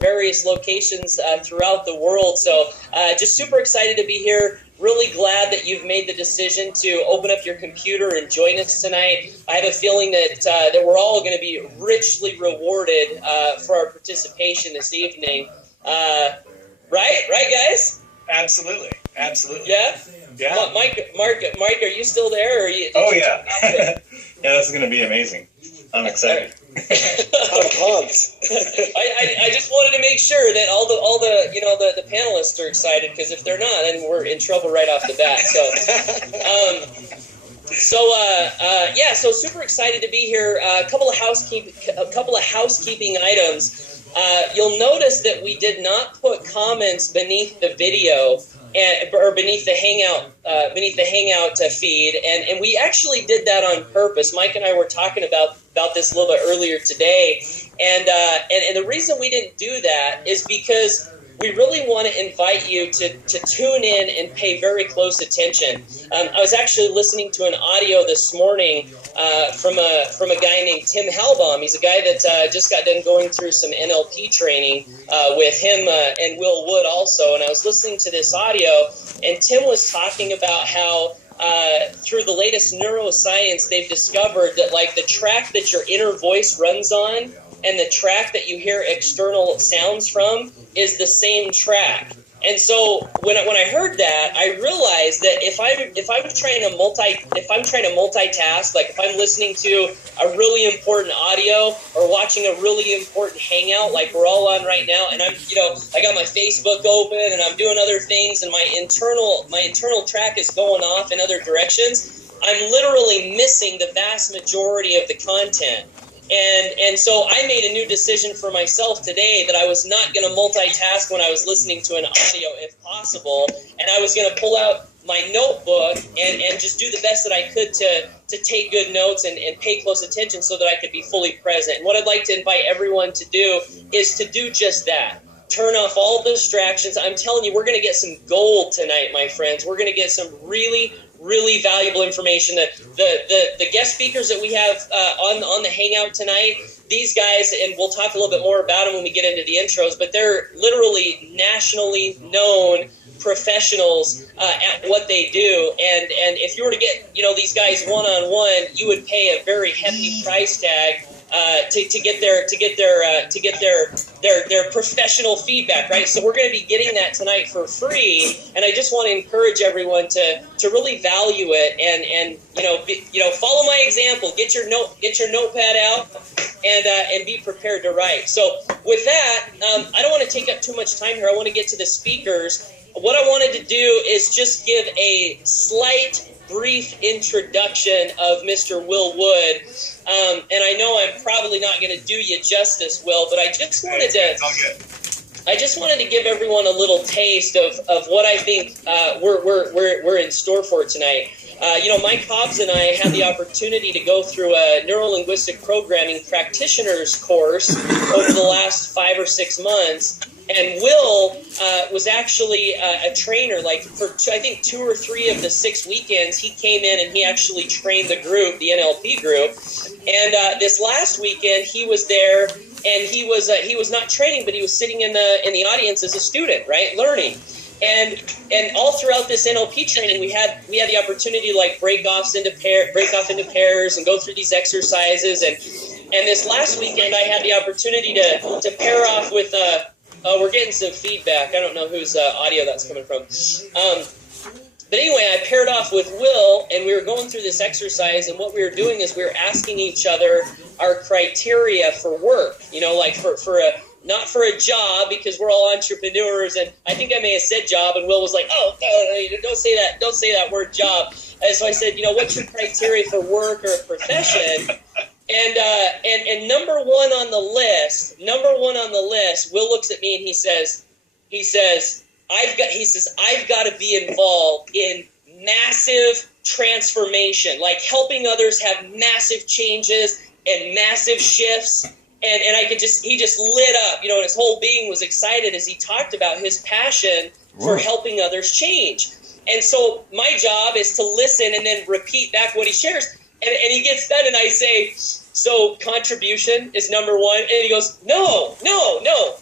various locations throughout the world. So just super excited to be here. Really glad that you've made the decision to open up your computer and join us tonight. I have a feeling that that we're all going to be richly rewarded for our participation this evening. Right, guys? Absolutely. Yeah. Mark, are you still there? Or yeah. Yeah, this is going to be amazing. I'm excited. I'm pumped. I just wanted to make sure that all the panelists are excited, because if they're not, then we're in trouble right off the bat. So super excited to be here. A couple of housekeeping items. You'll notice that we did not put comments beneath the video or beneath the Hangout feed, and we actually did that on purpose. Mike and I were talking about this a little bit earlier today, and the reason we didn't do that is because we really want to invite you to tune in and pay very close attention. I was actually listening to an audio this morning from a guy named Tim Halbaum. He's a guy that just got done going through some NLP training with him and Will Wood also. And I was listening to this audio, and Tim was talking about how through the latest neuroscience, they've discovered that like the track that your inner voice runs on and the track that you hear external sounds from is the same track. And so when I heard that, I realized that if I'm trying to multitask, like if I'm listening to a really important audio or watching a really important hangout like we're all on right now, and I got my Facebook open and I'm doing other things, and my internal track is going off in other directions, I'm literally missing the vast majority of the content. And so I made a new decision for myself today that I was not going to multitask when I was listening to an audio if possible, and I was going to pull out my notebook and just do the best that I could to take good notes and pay close attention so that I could be fully present. And what I'd like to invite everyone to do is to do just that. Turn off all the distractions. I'm telling you, we're going to get some gold tonight, my friends. We're going to get some really valuable information. The guest speakers that we have on the Hangout tonight, these guys, and we'll talk a little bit more about them when we get into the intros, but they're literally nationally known professionals at what they do. And if you were to get these guys one-on-one, you would pay a very hefty price tag to get their professional feedback, right? So we're going to be getting that tonight for free, and I just want to encourage everyone to really value it and follow my example. Get your notepad out and be prepared to write. So with that, I don't want to take up too much time here. I want to get to the speakers. What I wanted to do is just give a slight brief introduction of Mr. Will Wood. And I know I'm probably not going to do you justice, Will, but I just wanted to give everyone a little taste of what I think we're in store for tonight. Mike Hobbs and I had the opportunity to go through a neuro-linguistic programming practitioner's course over the last 5 or 6 months. And Will was actually a trainer, like for I think 2 or 3 of the 6 weekends. He came in and he actually trained the group, the NLP group. And this last weekend he was there, and he was not training, but he was sitting in the audience as a student, right, learning. And all throughout this NLP training, we had the opportunity to like break off into pairs and go through these exercises. And this last weekend, I had the opportunity to pair off with. We're getting some feedback. I don't know whose audio that's coming from. But anyway, I paired off with Will, and we were going through this exercise, and what we were doing is we were asking each other our criteria for work. Like not for a job, because we're all entrepreneurs, and I think I may have said job, and Will was like, "Oh, no, don't say that word job." And so I said, "What's your criteria for work or a profession?" And number one on the list, Will looks at me and he says, I've got to be involved in massive transformation, like helping others have massive changes and massive shifts. And he just lit up, and his whole being was excited as he talked about his passion for helping others change. And so my job is to listen and then repeat back what he shares. And he gets done, and I say, so contribution is number one? And he goes, no,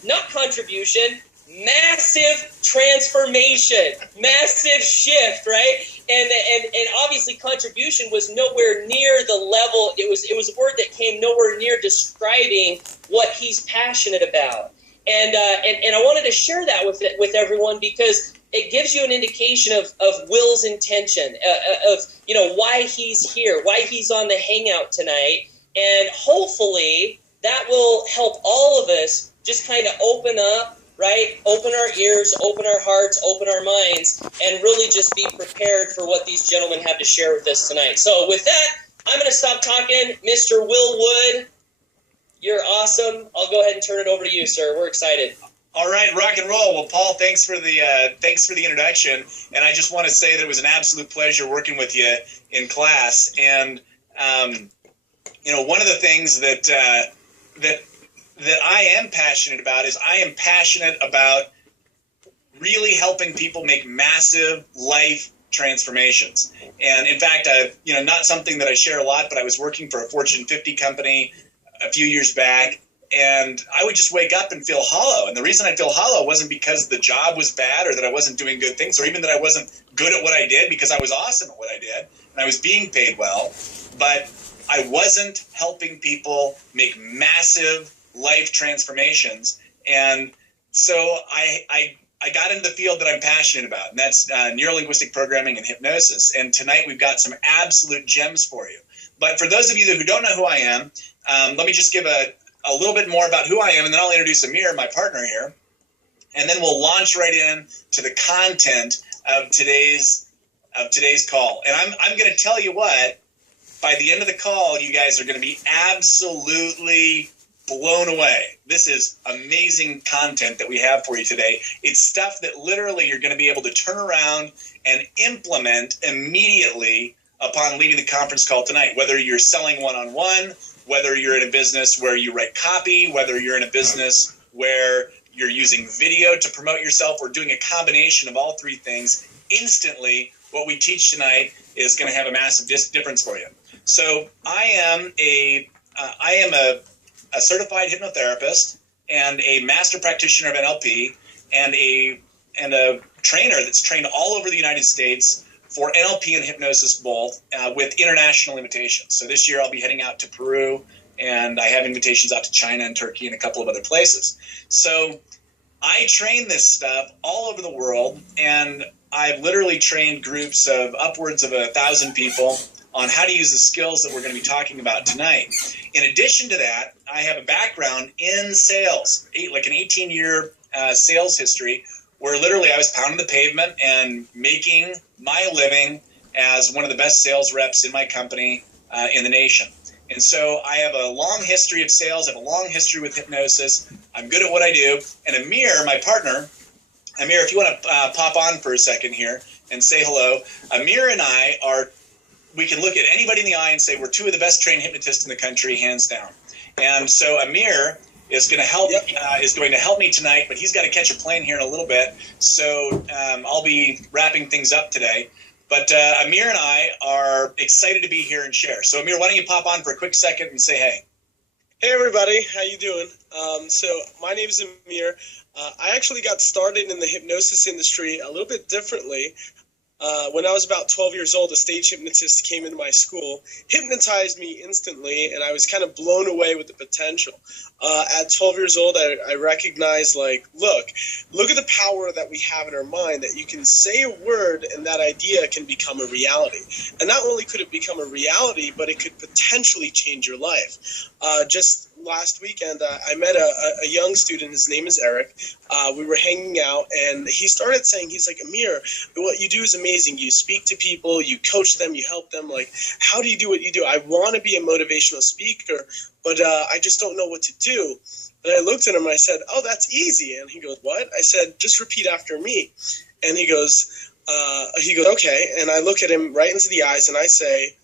not contribution. Massive transformation, massive shift, right? And obviously contribution was nowhere near the level. It was a word that came nowhere near describing what he's passionate about. And I wanted to share that with everyone, because it gives you an indication of Will's intention, of why he's here, why he's on the hangout tonight, and hopefully that will help all of us just kind of open up, right? Open our ears, open our hearts, open our minds, and really just be prepared for what these gentlemen have to share with us tonight. So with that, I'm going to stop talking. Mr. Will Wood, you're awesome. I'll go ahead and turn it over to you, sir. We're excited. All right, rock and roll. Well, Paul, thanks for the introduction, and I just want to say that it was an absolute pleasure working with you in class. And one of the things that I am passionate about is I am passionate about really helping people make massive life transformations. And in fact, not something that I share a lot, but I was working for a Fortune 50 company a few years back, and I would just wake up and feel hollow. And the reason I feel hollow wasn't because the job was bad or that I wasn't doing good things, or even that I wasn't good at what I did, because I was awesome at what I did and I was being paid well, but I wasn't helping people make massive life transformations. And so I got into the field that I'm passionate about, and that's neurolinguistic programming and hypnosis. And tonight we've got some absolute gems for you. But for those of you who don't know who I am, let me just give a little bit more about who I am, and then I'll introduce Amir, my partner here, and then we'll launch right in to the content of today's call. And I'm going to tell you what, by the end of the call, you guys are going to be absolutely blown away. This is amazing content that we have for you today. It's stuff that literally you're going to be able to turn around and implement immediately upon leaving the conference call tonight, whether you're selling one-on-one, whether you're in a business where you write copy, whether you're in a business where you're using video to promote yourself, or doing a combination of all three things. Instantly, what we teach tonight is going to have a massive difference for you. So I am a certified hypnotherapist and a master practitioner of NLP, and a trainer that's trained all over the United States for NLP and hypnosis both, with international invitations. So this year I'll be heading out to Peru, and I have invitations out to China and Turkey and a couple of other places. So I train this stuff all over the world, and I've literally trained groups of upwards of 1,000 people on how to use the skills that we're going to be talking about tonight. In addition to that, I have a background in sales, like an 18-year sales history, where literally I was pounding the pavement and making my living as one of the best sales reps in my company in the nation. And so I have a long history of sales. I have a long history with hypnosis. I'm good at what I do. And Amir, my partner, Amir, if you want to pop on for a second here and say hello. Amir and I we can look at anybody in the eye and say we're two of the best trained hypnotists in the country, hands down. And so Amir is going to help me tonight, but he's got to catch a plane here in a little bit. So I'll be wrapping things up today. But Amir and I are excited to be here and share. So Amir, why don't you pop on for a quick second and say hey? Hey everybody, how you doing? So my name is Amir. I actually got started in the hypnosis industry a little bit differently. When I was about 12 years old, a stage hypnotist came into my school, hypnotized me instantly, and I was kind of blown away with the potential. At 12 years old, I recognized, look at the power that we have in our mind, that you can say a word and that idea can become a reality. And not only could it become a reality, but it could potentially change your life. Just last weekend, I met a young student. His name is Eric. We were hanging out, and he started saying, he's like, Amir, what you do is amazing. You speak to people, you coach them, you help them. Like, how do you do what you do? I want to be a motivational speaker, but I just don't know what to do. And I looked at him and I said, oh, that's easy. And he goes, what? I said, just repeat after me. And he goes, okay. And I look at him right into the eyes and I say,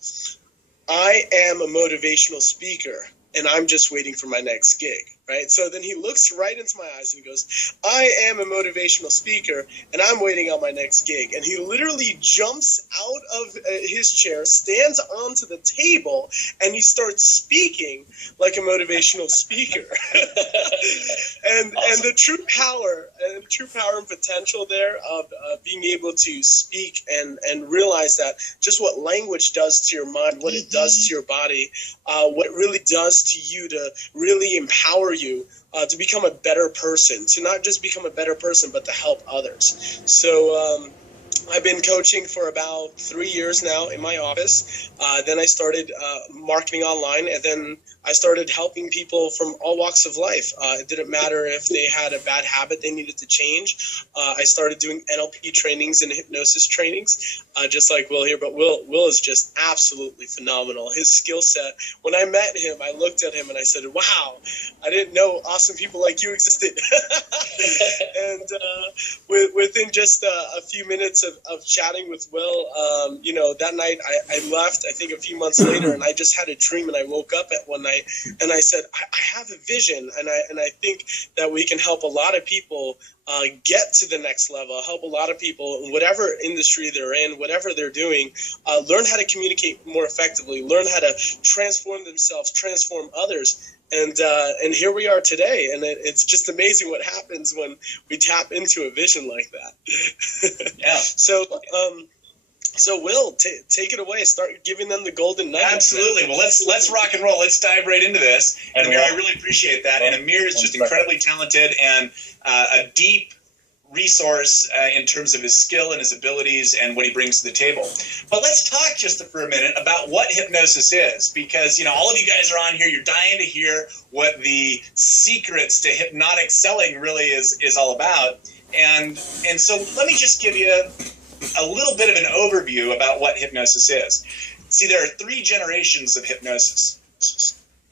I am a motivational speaker, and I'm just waiting for my next gig. right? So then he looks right into my eyes and he goes, I am a motivational speaker and I'm waiting on my next gig. And he literally jumps out of his chair, stands onto the table, and he starts speaking like a motivational speaker. and Awesome. the true power and potential there of being able to speak and realize that just what language does to your mind, what it does to your body, what it really does to you to really empower you to become a better person, to not just become a better person, but to help others. So I've been coaching for about 3 years now in my office. Then I started marketing online, and then I started helping people from all walks of life. It didn't matter if they had a bad habit they needed to change. I started doing NLP trainings and hypnosis trainings, just like Will here. But Will is just absolutely phenomenal. His skill set, when I met him, I looked at him and I said, wow, I didn't know awesome people like you existed. And within just a few minutes of chatting with Will, that night I left, I think a few months later, and I just had a dream, and I woke up at one night and I said, I have a vision, and I think that we can help a lot of people get to the next level, help a lot of people in whatever industry they're in, whatever they're doing, learn how to communicate more effectively, learn how to transform themselves, transform others. And here we are today, and it's just amazing what happens when we tap into a vision like that. Yeah. So Will, take it away. Start giving them the golden nugget. Absolutely. Well, let's rock and roll. Let's dive right into this. And Amir, I really appreciate that. And Amir is just incredibly talented and a deep resource in terms of his skill and his abilities and what he brings to the table. But let's talk just for a minute about what hypnosis is, because all of you guys are on here. You're dying to hear what the secrets to hypnotic selling really is all about. And so let me just give you a little bit of an overview about what hypnosis is. See, there are 3 generations of hypnosis.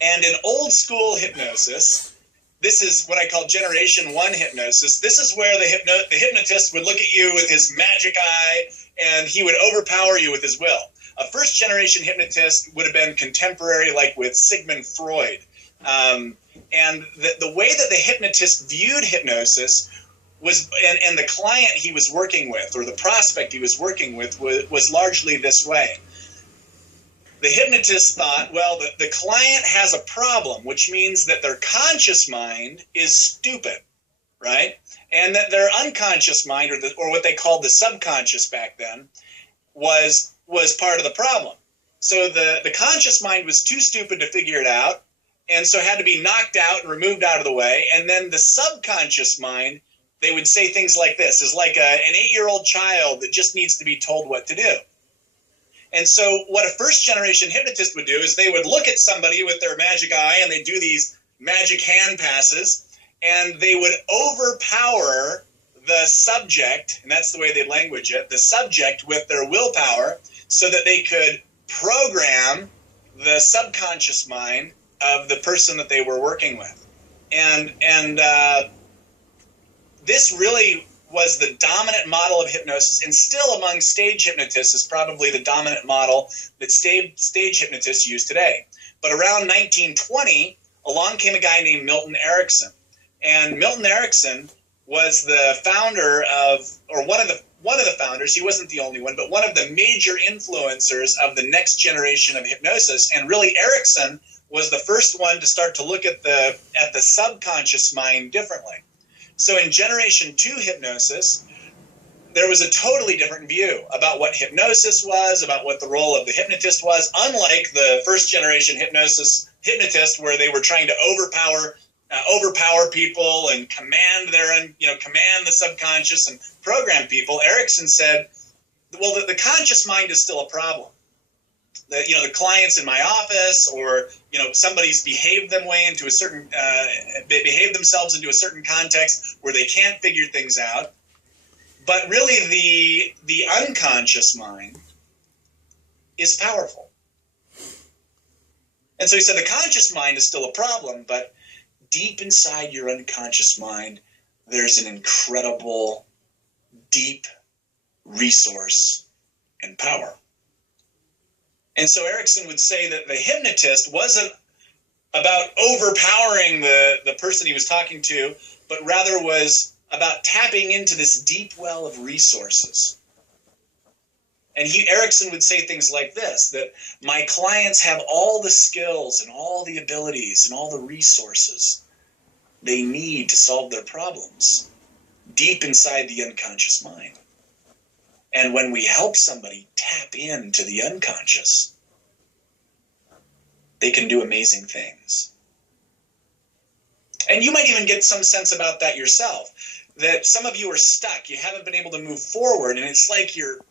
And in old school hypnosis, this is what I call generation 1 hypnosis. This is where the hypnotist would look at you with his magic eye, and he would overpower you with his will. A first generation hypnotist would have been contemporary, like with Sigmund Freud. And the way that the hypnotist viewed hypnosis was, and the client he was working with, or the prospect he was working with, was largely this way. The hypnotist thought, well, the client has a problem, which means that their conscious mind is stupid, right? And that their unconscious mind, or what they called the subconscious back then, was part of the problem. So the conscious mind was too stupid to figure it out, and so had to be knocked out and removed out of the way. And then the subconscious mind, they would say things like this, is like an 8-year-old child that just needs to be told what to do. And so what a first-generation hypnotist would do is they would look at somebody with their magic eye, and they'd do these magic hand passes, and they would overpower the subject, and that's the way they language it, the subject with their willpower, so that they could program the subconscious mind of the person that they were working with. And this really was the dominant model of hypnosis, and still among stage hypnotists is probably the dominant model that stage hypnotists use today. But around 1920, along came a guy named Milton Erickson. And Milton Erickson was the founder of, or one of the founders, he wasn't the only one, but one of the major influencers of the next generation of hypnosis. And really, Erickson was the first one to start to look at the subconscious mind differently. So in Generation 2 hypnosis, there was a totally different view about what hypnosis was, about what the role of the hypnotist was, unlike the first generation hypnotist where they were trying to overpower people and command the subconscious and program people. Erickson said, well, the conscious mind is still a problem. The clients in my office, or somebody's behaved themselves into a certain context where they can't figure things out. But really, the unconscious mind is powerful. And so he said the conscious mind is still a problem, but deep inside your unconscious mind, there's an incredible, deep resource and power. And so Erickson would say that the hypnotist wasn't about overpowering the person he was talking to, but rather was about tapping into this deep well of resources. And Erickson would say things like this, that my clients have all the skills and all the abilities and all the resources they need to solve their problems deep inside the unconscious mind. And when we help somebody tap into the unconscious, they can do amazing things. And you might even get some sense about that yourself, that some of you are stuck. You haven't been able to move forward, and it's like your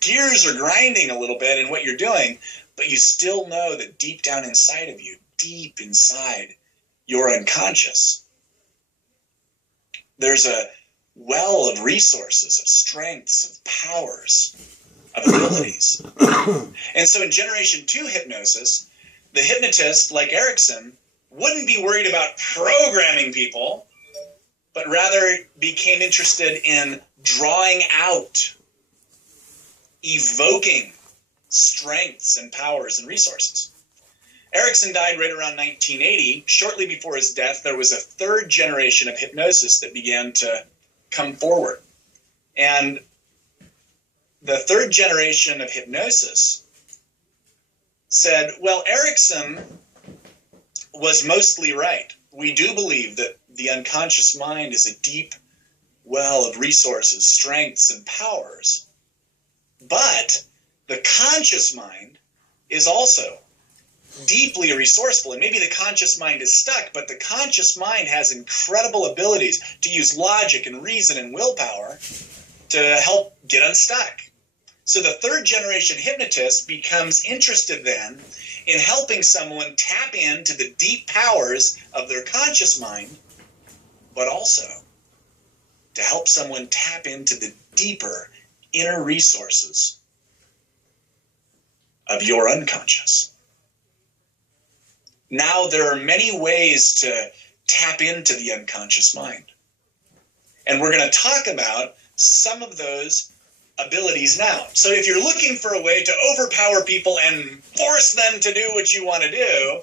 gears are grinding a little bit in what you're doing, but you still know that deep down inside of you, deep inside your unconscious, there's a well of resources, of strengths, of powers, of abilities. And so in Generation 2 hypnosis, the hypnotist, like Erickson, wouldn't be worried about programming people, but rather became interested in drawing out, evoking strengths and powers and resources. Erickson died right around 1980. Shortly before his death, there was a third generation of hypnosis that began to come forward. And the third generation of hypnosis said, well, Erickson was mostly right. We do believe that the unconscious mind is a deep well of resources, strengths, and powers. But the conscious mind is also deeply resourceful. And maybe the conscious mind is stuck, but the conscious mind has incredible abilities to use logic and reason and willpower to help get unstuck. So the third generation hypnotist becomes interested then in helping someone tap into the deep powers of their conscious mind, but also to help someone tap into the deeper inner resources of your unconscious. Now there are many ways to tap into the unconscious mind. And we're going to talk about some of those abilities now. So if you're looking for a way to overpower people and force them to do what you want to do,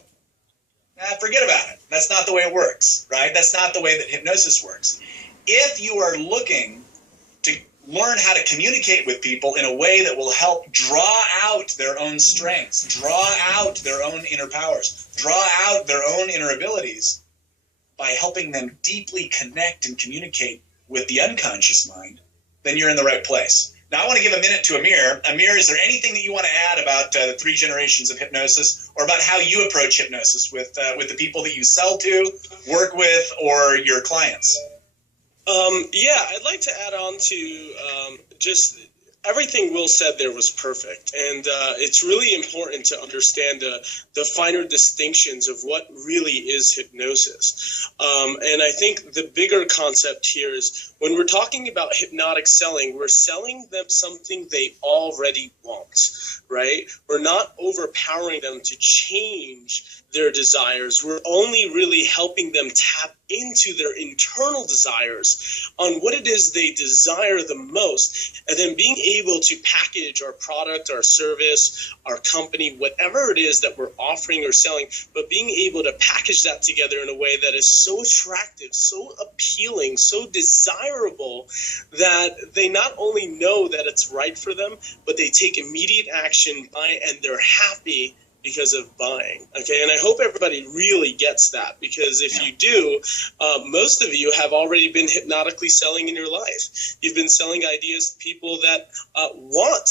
forget about it. That's not the way it works, right? That's not the way that hypnosis works. If you are looking to learn how to communicate with people in a way that will help draw out their own strengths, draw out their own inner powers, draw out their own inner abilities by helping them deeply connect and communicate with the unconscious mind, then you're in the right place. Now, I want to give a minute to Amir. Amir, is there anything that you want to add about the three generations of hypnosis, or about how you approach hypnosis with the people that you sell to, work with, or your clients? Yeah, I'd like to add on to just everything Will said there was perfect. And it's really important to understand the finer distinctions of what really is hypnosis. And I think the bigger concept here is when we're talking about hypnotic selling, we're selling them something they already want, right? We're not overpowering them to change their desires. We're only really helping them tap into their internal desires on what it is they desire the most, and then being able to package our product, our service, our company, whatever it is that we're offering or selling, but being able to package that together in a way that is so attractive, so appealing, so desirable that they not only know that it's right for them, but they take immediate action, buy, and they're happy because of buying. Okay, and I hope everybody really gets that, because if you do, most of you have already been hypnotically selling in your life. You've been selling ideas to people that want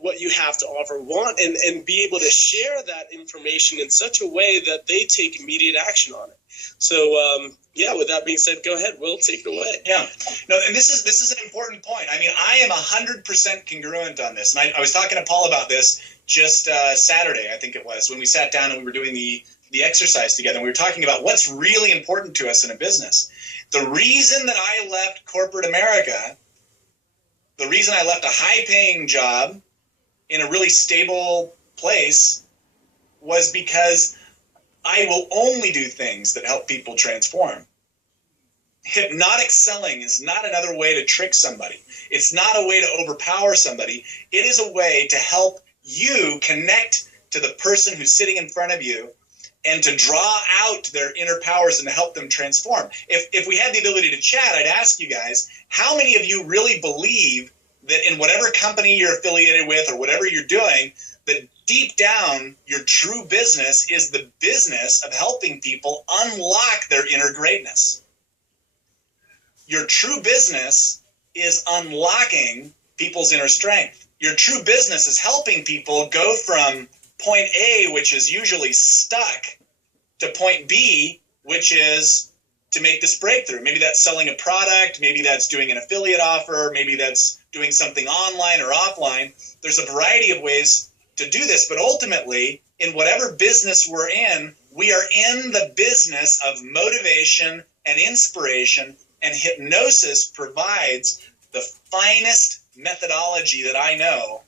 what you have to offer, want and be able to share that information in such a way that they take immediate action on it. So, yeah, with that being said, go ahead, Will, take it away. Yeah, no, and this is an important point. I mean, I am 100% congruent on this, and I was talking to Paul about this just Saturday, I think it was, when we sat down and we were doing the exercise together. And we were talking about what's really important to us in a business. The reason that I left corporate America, the reason I left a high-paying job in a really stable place, was because I will only do things that help people transform. Hypnotic selling is not another way to trick somebody. It's not a way to overpower somebody. It is a way to help you connect to the person who's sitting in front of you and to draw out their inner powers and to help them transform. If we had the ability to chat, I'd ask you guys, how many of you really believe that in whatever company you're affiliated with or whatever you're doing, that deep down your true business is the business of helping people unlock their inner greatness? Your true business is unlocking people's inner strength. Your true business is helping people go from point A, which is usually stuck, to point B, which is to make this breakthrough. Maybe that's selling a product, maybe that's doing an affiliate offer, maybe that's doing something online or offline. There's a variety of ways to do this, but ultimately, in whatever business we're in, we are in the business of motivation and inspiration, and hypnosis provides the finest methodology that I know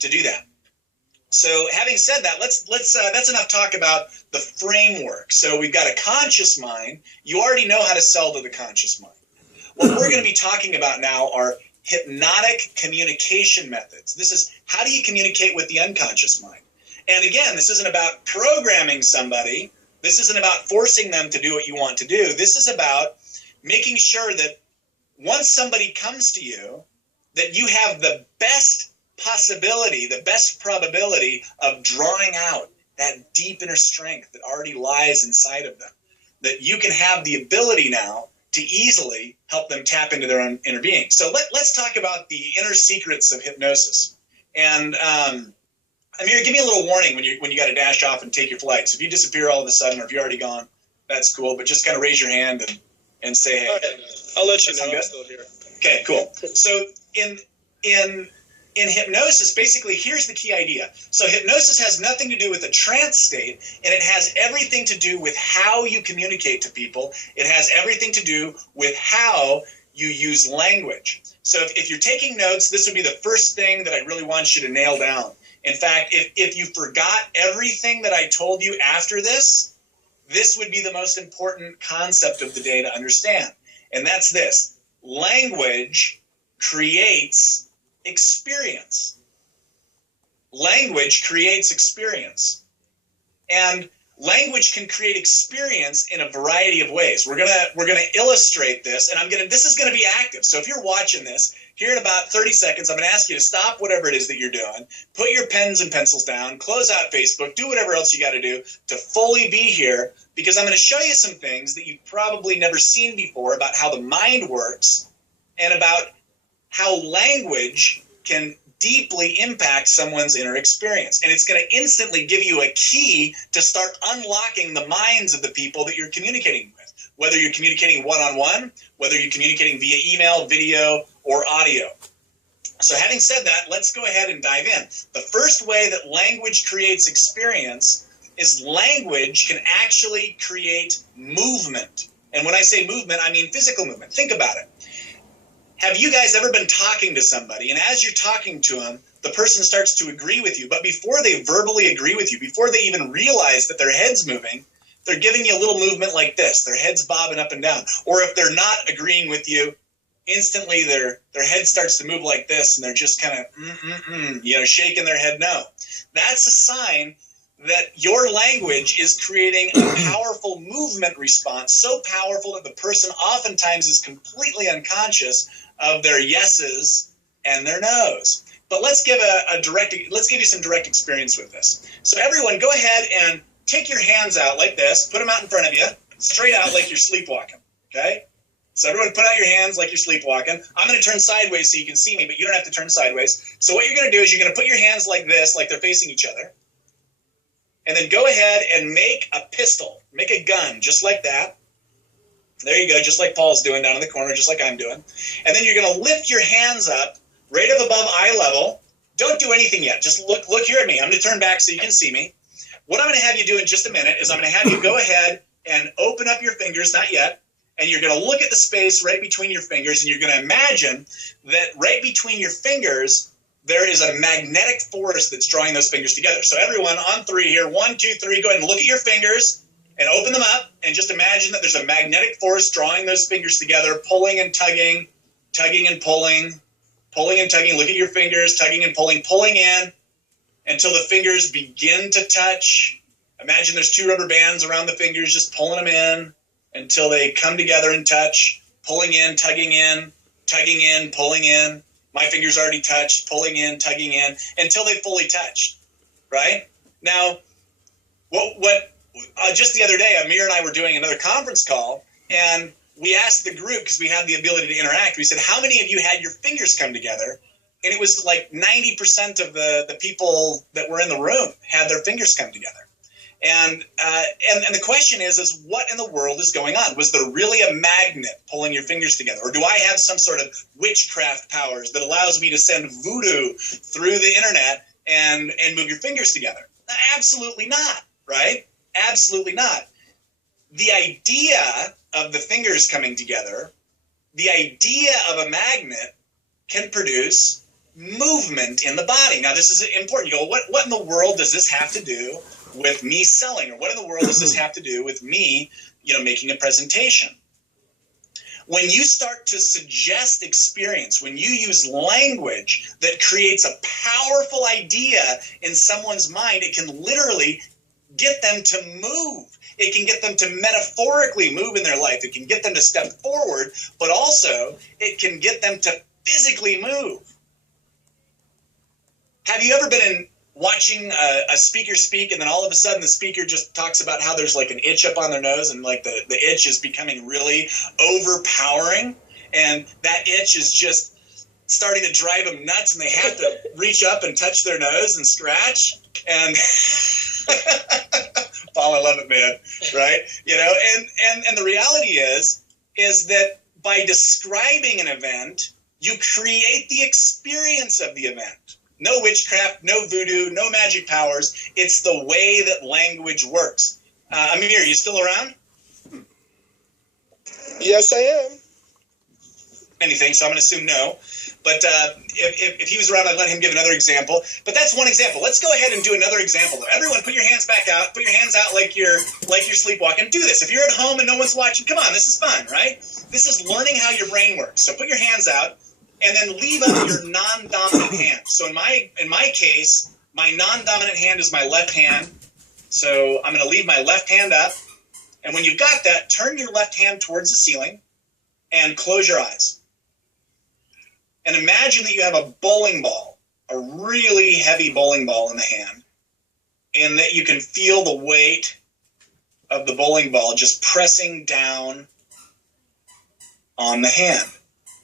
to do that. So having said that, let's that's enough talk about the framework. So we've got a conscious mind. You already know how to sell to the conscious mind. What we're going to be talking about now are hypnotic communication methods. This is how do you communicate with the unconscious mind? And again, this isn't about programming somebody. This isn't about forcing them to do what you want to do. This is about making sure that once somebody comes to you, that you have the best possibility, the best probability of drawing out that deep inner strength that already lies inside of them. That you can have the ability now to easily help them tap into their own inner being. So let's talk about the inner secrets of hypnosis. And Amir, give me a little warning when you got to dash off and take your flight. So if you disappear all of a sudden, or if you're already gone, that's cool. But just kind of raise your hand and say hey. Okay. I'll let you know I'm still here. Okay, cool. So in hypnosis, basically, here's the key idea. So hypnosis has nothing to do with a trance state, and it has everything to do with how you communicate to people. It has everything to do with how you use language. So if you're taking notes, this would be the first thing that I really want you to nail down. In fact, if you forgot everything that I told you after this would be the most important concept of the day to understand. And that's this. Language creates experience. Language creates experience. And language can create experience in a variety of ways. We're gonna illustrate this, and this is gonna be active. So if you're watching this, here in about 30 seconds, I'm gonna ask you to stop whatever it is that you're doing, put your pens and pencils down, close out Facebook, do whatever else you gotta do to fully be here, because I'm gonna show you some things that you've probably never seen before about how the mind works and about how language can deeply impact someone's inner experience. And it's going to instantly give you a key to start unlocking the minds of the people that you're communicating with, whether you're communicating one-on-one, whether you're communicating via email, video, or audio. So having said that, let's go ahead and dive in. The first way that language creates experience is language can actually create movement. And when I say movement, I mean physical movement. Think about it. Have you guys ever been talking to somebody, and as you're talking to them, the person starts to agree with you, but before they verbally agree with you, before they even realize that their head's moving, they're giving you a little movement like this. Their head's bobbing up and down. Or if they're not agreeing with you, instantly their head starts to move like this, and they're just kind of, shaking their head no. That's a sign that your language is creating a powerful movement response, so powerful that the person oftentimes is completely unconscious of their yeses and their nos. But let's give you some direct experience with this. So everyone, go ahead and take your hands out like this, put them out in front of you, straight out like you're sleepwalking, okay? So everyone put out your hands like you're sleepwalking. I'm going to turn sideways so you can see me, but you don't have to turn sideways. So what you're going to do is you're going to put your hands like this, like they're facing each other. And then go ahead and make a pistol, make a gun, just like that. There you go, just like Paul's doing down in the corner, just like I'm doing. And then you're going to lift your hands up right up above eye level. Don't do anything yet. Just look here at me. I'm going to turn back so you can see me. What I'm going to have you do in just a minute is I'm going to have you go ahead and open up your fingers, not yet, and you're going to look at the space right between your fingers, and you're going to imagine that right between your fingers, there is a magnetic force that's drawing those fingers together. So everyone, on 3 here, 1, 2, 3, go ahead and look at your fingers and open them up, and just imagine that there's a magnetic force drawing those fingers together, pulling and tugging, tugging and pulling, pulling and tugging. Look at your fingers, tugging and pulling in until the fingers begin to touch Imagine there's two rubber bands around the fingers, just pulling them in until they come together and touch, pulling in, tugging in, pulling in. My fingers already touched, pulling in, tugging in, until they fully touched, right? Now, just the other day, Amir and I were doing another conference call, and we asked the group, because we have the ability to interact, we said, how many of you had your fingers come together? And it was like 90% of the people that were in the room had their fingers come together. And the question is what in the world is going on? Was there really a magnet pulling your fingers together? Or do I have some sort of witchcraft powers that allows me to send voodoo through the internet and move your fingers together? Absolutely not, right? Absolutely not. The idea of the fingers coming together, the idea of a magnet can produce movement in the body. Now, this is important. You go, what in the world does this have to do with me selling? Or what in the world does this have to do with me, making a presentation? When you start to suggest experience, when you use language that creates a powerful idea in someone's mind, it can literally get them to move. It can get them to metaphorically move in their life. It can get them to step forward, but also it can get them to physically move. Have you ever been watching a speaker speak, and then all of a sudden the speaker just talks about how there's like an itch up on their nose, and like the itch is becoming really overpowering, and that itch is just starting to drive them nuts, and they have to reach up and touch their nose and scratch? And Paul, I love it, man. Right? And the reality is that by describing an event, you create the experience of the event. No witchcraft, no voodoo, no magic powers. It's the way that language works. Amir, are you still around? Yes, I am. Anything, so I'm going to assume no. But if he was around, I'd let him give another example. But that's one example. Let's go ahead and do another example. Everyone, put your hands back out. Put your hands out like you're sleepwalking. Do this. If you're at home and no one's watching, come on, this is fun, right? This is learning how your brain works. So put your hands out. And then leave up your non-dominant hand. So in my case, my non-dominant hand is my left hand. So I'm going to leave my left hand up. And when you've got that, turn your left hand towards the ceiling and close your eyes. And imagine that you have a bowling ball, a really heavy bowling ball in the hand, and that you can feel the weight of the bowling ball just pressing down on the hand.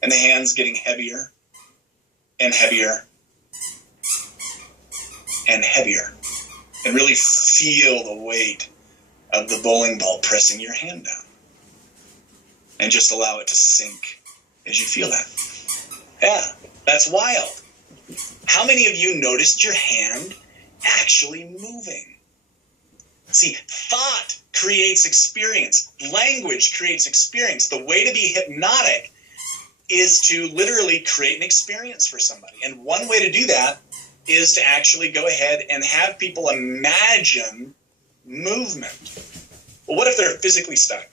And the hand's getting heavier and heavier and heavier. And really feel the weight of the bowling ball pressing your hand down. And just allow it to sink as you feel that. Yeah, that's wild. How many of you noticed your hand actually moving? See, thought creates experience. Language creates experience. The way to be hypnotic is to literally create an experience for somebody. And one way to do that is to actually go ahead and have people imagine movement. Well, what if they're physically stuck?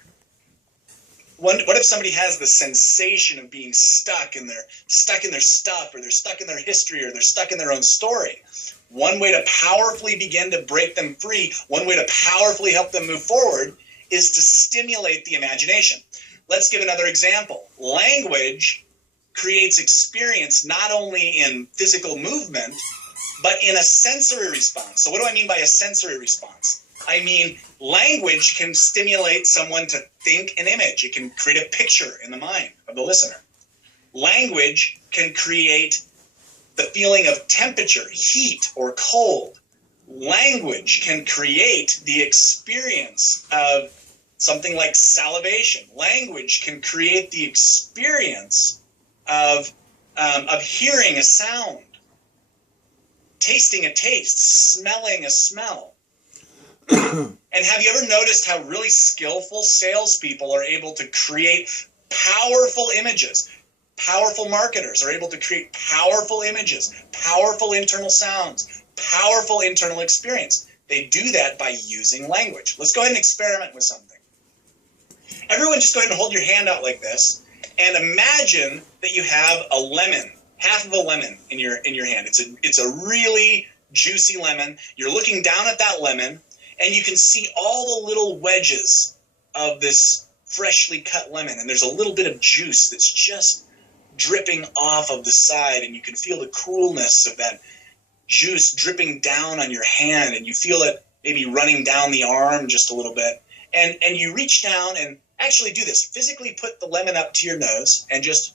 What if somebody has the sensation of being stuck and they're stuck in their stuff, or they're stuck in their history, or they're stuck in their own story? One way to powerfully begin to break them free, one way to powerfully help them move forward, is to stimulate the imagination. Let's give another example. Language creates experience not only in physical movement, but in a sensory response. So what do I mean by a sensory response? I mean, language can stimulate someone to think an image. It can create a picture in the mind of the listener. Language can create the feeling of temperature, heat, or cold. Language can create the experience of something like salivation. Language can create the experience of hearing a sound, tasting a taste, smelling a smell. And have you ever noticed how really skillful salespeople are able to create powerful images? Powerful marketers are able to create powerful images, powerful internal sounds, powerful internal experience. They do that by using language. Let's go ahead and experiment with something. Everyone just go ahead and hold your hand out like this, and imagine that you have a lemon, half of a lemon in your hand. It's a really juicy lemon. You're looking down at that lemon, And you can see all the little wedges of this freshly cut lemon, and there's a little bit of juice that's just dripping off of the side, and you can feel the coolness of that juice dripping down on your hand, and you feel it maybe running down the arm just a little bit. And you reach down and actually do this. Physically put the lemon up to your nose and just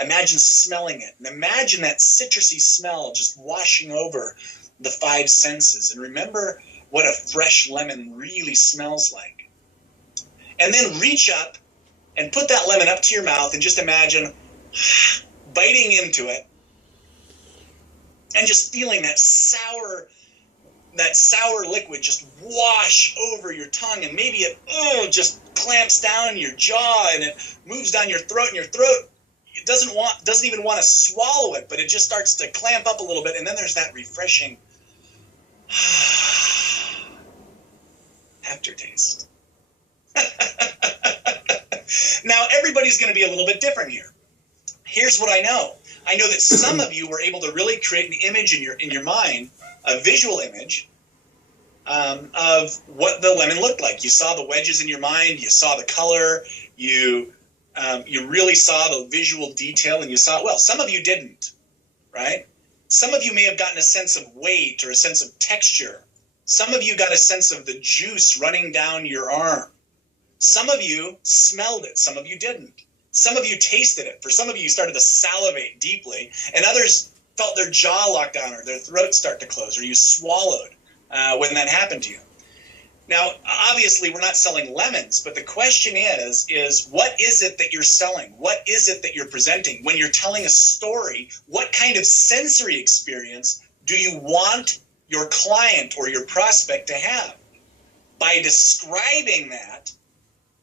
imagine smelling it. And imagine that citrusy smell just washing over the five senses. And remember what a fresh lemon really smells like. And then reach up and put that lemon up to your mouth and just imagine biting into it and just feeling that sour liquid just wash over your tongue, and maybe it just clamps down your jaw and it moves down your throat, and your throat doesn't even want to swallow it, but it just starts to clamp up a little bit, and then there's that refreshing aftertaste. Now everybody's going to be a little bit different here. Here's what I know. I know that some of you were able to really create an image in your mind, a visual image of what the lemon looked like. You saw the wedges in your mind. You saw the color. You really saw the visual detail, and you saw, well, some of you didn't, right? Some of you may have gotten a sense of weight or a sense of texture. Some of you got a sense of the juice running down your arm. Some of you smelled it. Some of you didn't. Some of you tasted it. For some of you started to salivate deeply, and others felt their jaw lock down or their throat start to close, or you swallowed when that happened to you. Now, obviously, we're not selling lemons, but the question is what is it that you're selling? What is it that you're presenting? When you're telling a story, what kind of sensory experience do you want your client or your prospect to have? By describing that,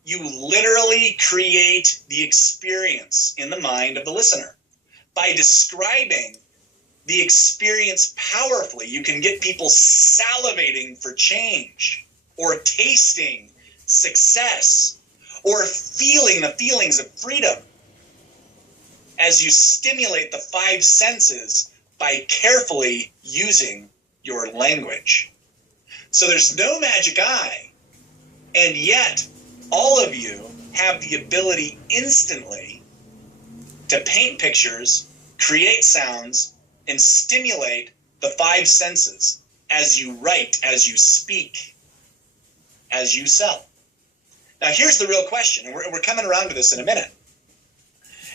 you literally create the experience in the mind of the listener. By describing the experience powerfully, you can get people salivating for change, or tasting success, or feeling the feelings of freedom as you stimulate the five senses by carefully using your language. So there's no magic eye, and yet all of you have the ability instantly to paint pictures, create sounds, and stimulate the five senses as you write, as you speak, as you sell. Now here's the real question, and we're coming around to this in a minute.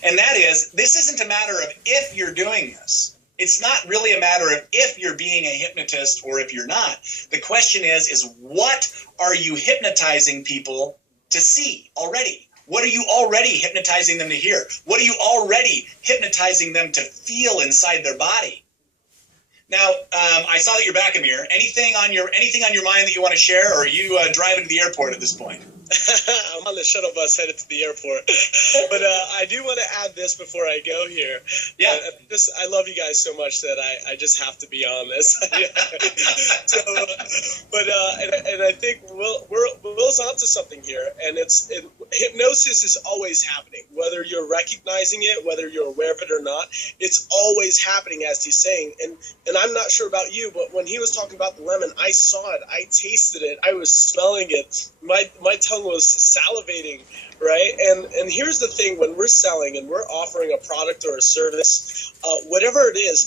And that is, this isn't a matter of if you're doing this. It's not really a matter of if you're being a hypnotist or if you're not. The question is what are you hypnotizing people to see already? What are you already hypnotizing them to hear? What are you already hypnotizing them to feel inside their body? Now, I saw that you're back, Amir. Anything on your mind that you want to share, or are you driving to the airport at this point? I'm on the shuttle bus headed to the airport. But I do want to add this before I go here. Yeah. I love you guys so much that I just have to be on this. And I think Will's onto something here. And hypnosis is always happening. Whether you're recognizing it, whether you're aware of it or not, it's always happening, as he's saying. And I'm not sure about you, but when he was talking about the lemon, I saw it, I tasted it, I was smelling it. My tongue was salivating, right? And here's the thing, when we're selling and we're offering a product or a service, whatever it is,